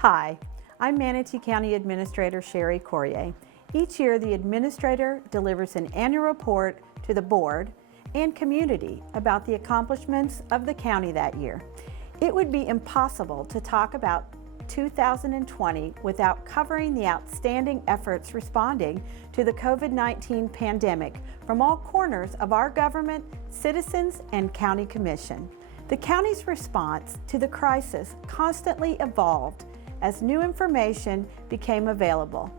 Hi, I'm Manatee County Administrator Sherry Corrier. Each year, the Administrator delivers an annual report to the Board and community about the accomplishments of the county that year. It would be impossible to talk about 2020 without covering the outstanding efforts responding to the COVID-19 pandemic from all corners of our government, citizens, and County Commission. The county's response to the crisis constantly evolved as new information became available.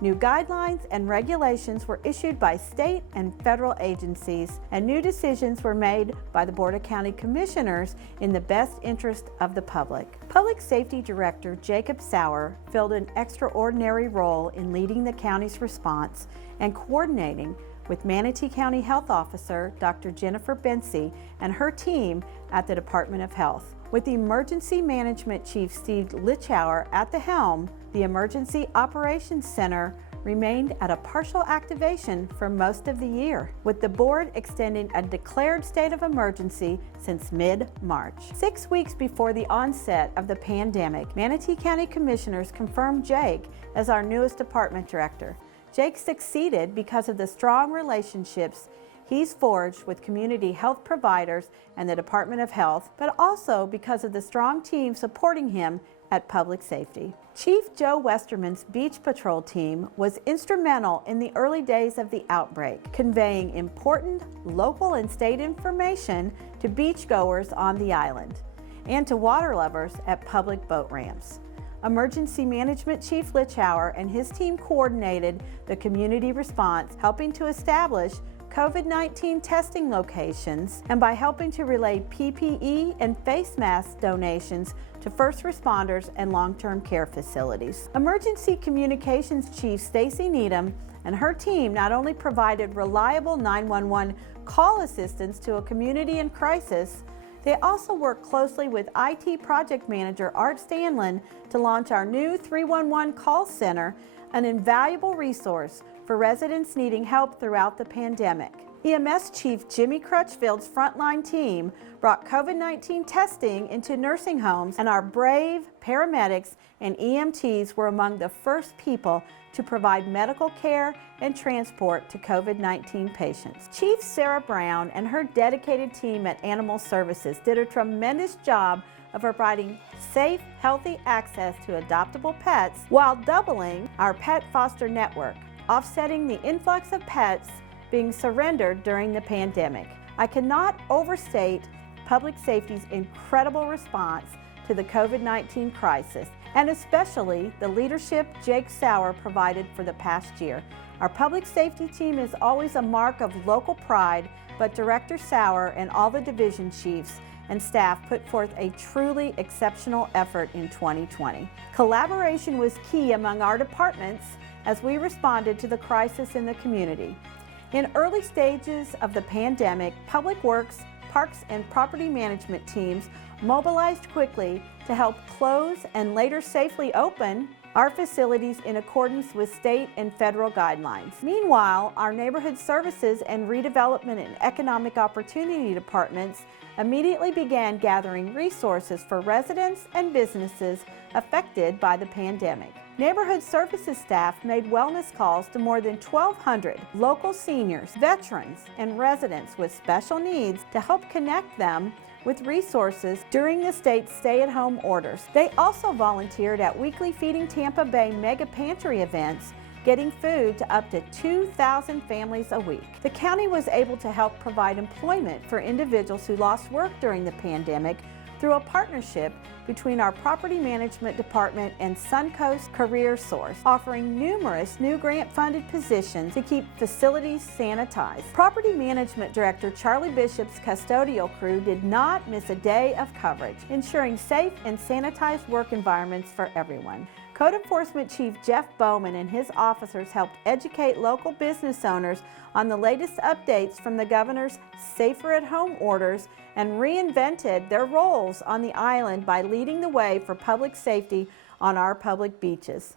New guidelines and regulations were issued by state and federal agencies, and new decisions were made by the Board of County Commissioners in the best interest of the public. Public Safety Director Jacob Sauer filled an extraordinary role in leading the county's response and coordinating with Manatee County Health Officer Dr. Jennifer Bensey and her team at the Department of Health. With the Emergency Management Chief Steve Lichauer at the helm, the Emergency Operations Center remained at a partial activation for most of the year, with the board extending a declared state of emergency since mid-March. 6 weeks before the onset of the pandemic, Manatee County Commissioners confirmed Jake as our newest department director. Jake succeeded because of the strong relationships he's forged with community health providers and the Department of Health, but also because of the strong team supporting him at Public Safety. Chief Joe Westerman's Beach Patrol team was instrumental in the early days of the outbreak, conveying important local and state information to beachgoers on the island and to water lovers at public boat ramps. Emergency Management Chief Lichauer and his team coordinated the community response, helping to establish COVID-19 testing locations, and by helping to relay PPE and face mask donations to first responders and long-term care facilities. Emergency Communications Chief Stacy Needham and her team not only provided reliable 911 call assistance to a community in crisis, they also worked closely with IT Project Manager Art Stanlin to launch our new 311 call center, an invaluable resource for residents needing help throughout the pandemic. EMS Chief Jimmy Crutchfield's frontline team brought COVID-19 testing into nursing homes, and our brave paramedics and EMTs were among the first people to provide medical care and transport to COVID-19 patients. Chief Sarah Brown and her dedicated team at Animal Services did a tremendous job of providing safe, healthy access to adoptable pets while doubling our pet foster network, offsetting the influx of pets being surrendered during the pandemic. I cannot overstate Public Safety's incredible response to the COVID-19 crisis, and especially the leadership Jake Sauer provided for the past year. Our Public Safety team is always a mark of local pride, but Director Sauer and all the division chiefs and staff put forth a truly exceptional effort in 2020. Collaboration was key among our departments as we responded to the crisis in the community. In early stages of the pandemic, Public Works, Parks, and Property Management teams mobilized quickly to help close and later safely open our facilities in accordance with state and federal guidelines. Meanwhile, our Neighborhood Services and Redevelopment and Economic Opportunity departments immediately began gathering resources for residents and businesses affected by the pandemic. Neighborhood Services staff made wellness calls to more than 1,200 local seniors, veterans, and residents with special needs to help connect them with resources during the state's stay-at-home orders. They also volunteered at weekly Feeding Tampa Bay mega pantry events, getting food to up to 2,000 families a week. The county was able to help provide employment for individuals who lost work during the pandemic through a partnership between our Property Management Department and Suncoast Career Source, offering numerous new grant-funded positions to keep facilities sanitized. Property Management Director Charlie Bishop's custodial crew did not miss a day of coverage, ensuring safe and sanitized work environments for everyone. Code Enforcement Chief Jeff Bowman and his officers helped educate local business owners on the latest updates from the governor's Safer at Home orders and reinvented their roles on the island by leading the way for public safety on our public beaches.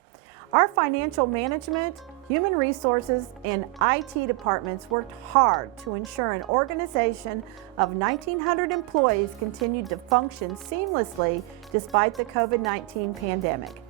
Our financial management, human resources, and IT departments worked hard to ensure an organization of 1,900 employees continued to function seamlessly despite the COVID-19 pandemic.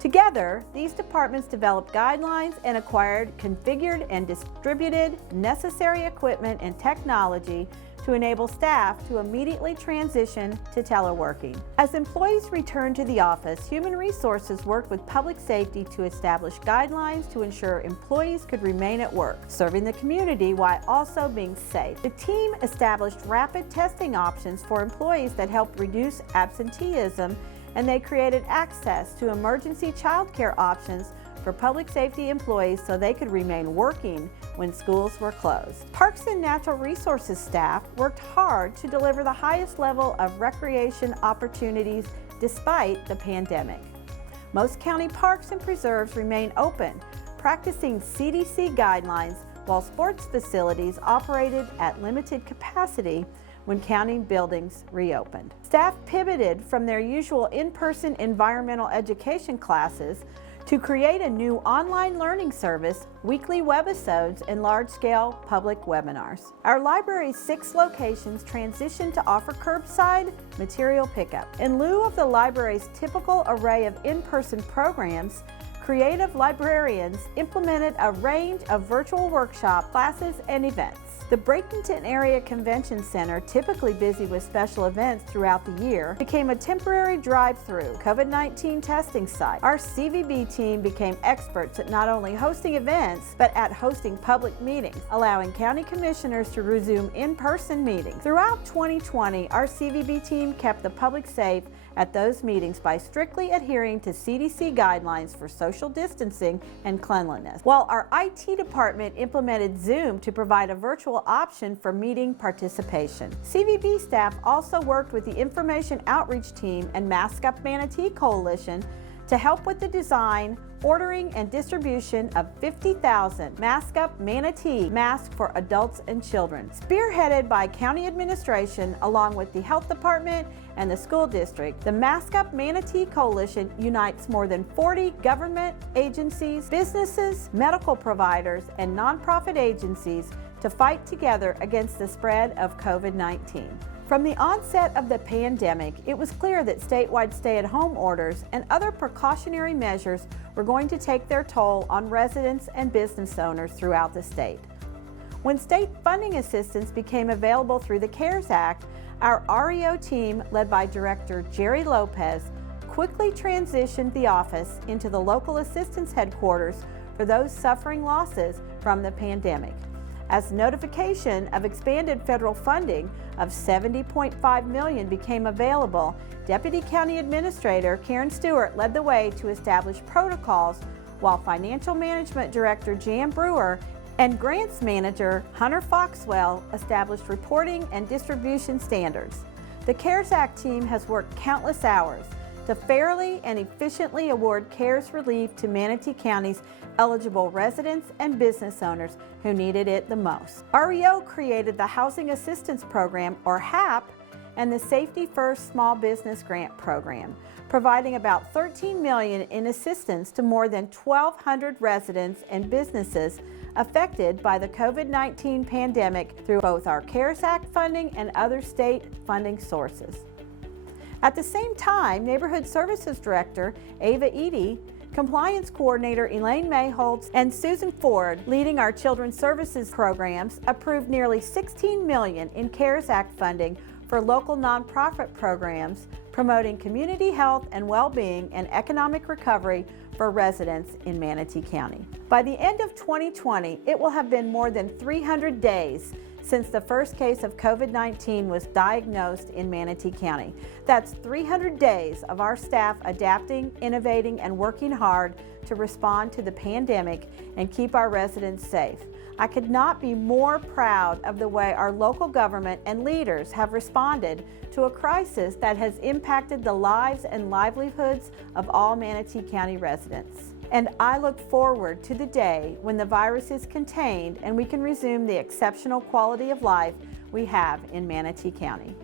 Together, these departments developed guidelines and acquired, configured, and distributed necessary equipment and technology to enable staff to immediately transition to teleworking. As employees returned to the office, Human Resources worked with Public Safety to establish guidelines to ensure employees could remain at work, serving the community while also being safe. The team established rapid testing options for employees that helped reduce absenteeism, and they created access to emergency child care options for public safety employees so they could remain working when schools were closed. Parks and Natural Resources staff worked hard to deliver the highest level of recreation opportunities despite the pandemic. Most county parks and preserves remain open, practicing CDC guidelines, while sports facilities operated at limited capacity when county buildings reopened. Staff pivoted from their usual in-person environmental education classes to create a new online learning service, weekly webisodes, and large-scale public webinars. Our library's 6 locations transitioned to offer curbside material pickup. In lieu of the library's typical array of in-person programs, creative librarians implemented a range of virtual workshop classes and events. The Bradenton Area Convention Center, typically busy with special events throughout the year, became a temporary drive-through COVID-19 testing site. Our CVB team became experts at not only hosting events, but at hosting public meetings, allowing county commissioners to resume in-person meetings. Throughout 2020, our CVB team kept the public safe at those meetings by strictly adhering to CDC guidelines for social distancing and cleanliness, while our IT department implemented Zoom to provide a virtual option for meeting participation. CVB staff also worked with the Information Outreach Team and Mask Up Manatee Coalition to help with the design, ordering, and distribution of 50,000 Mask Up Manatee masks for adults and children. Spearheaded by county administration along with the health department and the school district, the Mask Up Manatee Coalition unites more than 40 government agencies, businesses, medical providers, and nonprofit agencies to fight together against the spread of COVID-19. From the onset of the pandemic, it was clear that statewide stay-at-home orders and other precautionary measures were going to take their toll on residents and business owners throughout the state. When state funding assistance became available through the CARES Act, our REO team, led by Director Jerry Lopez, quickly transitioned the office into the local assistance headquarters for those suffering losses from the pandemic. As notification of expanded federal funding of $70.5 million became available, Deputy County Administrator Karen Stewart led the way to establish protocols, while Financial Management Director Jan Brewer and Grants Manager Hunter Foxwell established reporting and distribution standards. The CARES Act team has worked countless hours to fairly and efficiently award CARES relief to Manatee County's eligible residents and business owners who needed it the most. REO created the Housing Assistance Program, or HAP, and the Safety First Small Business Grant Program, providing about $13 million in assistance to more than 1,200 residents and businesses affected by the COVID-19 pandemic through both our CARES Act funding and other state funding sources. At the same time, Neighborhood Services Director Ava Eady, Compliance Coordinator Elaine Mayholtz, and Susan Ford, leading our Children's Services programs, approved nearly $16 million in CARES Act funding for local nonprofit programs promoting community health and well-being and economic recovery for residents in Manatee County. By the end of 2020, it will have been more than 300 days since the first case of COVID-19 was diagnosed in Manatee County. That's 300 days of our staff adapting, innovating, and working hard to respond to the pandemic and keep our residents safe. I could not be more proud of the way our local government and leaders have responded to a crisis that has impacted the lives and livelihoods of all Manatee County residents. And I look forward to the day when the virus is contained and we can resume the exceptional quality of life we have in Manatee County.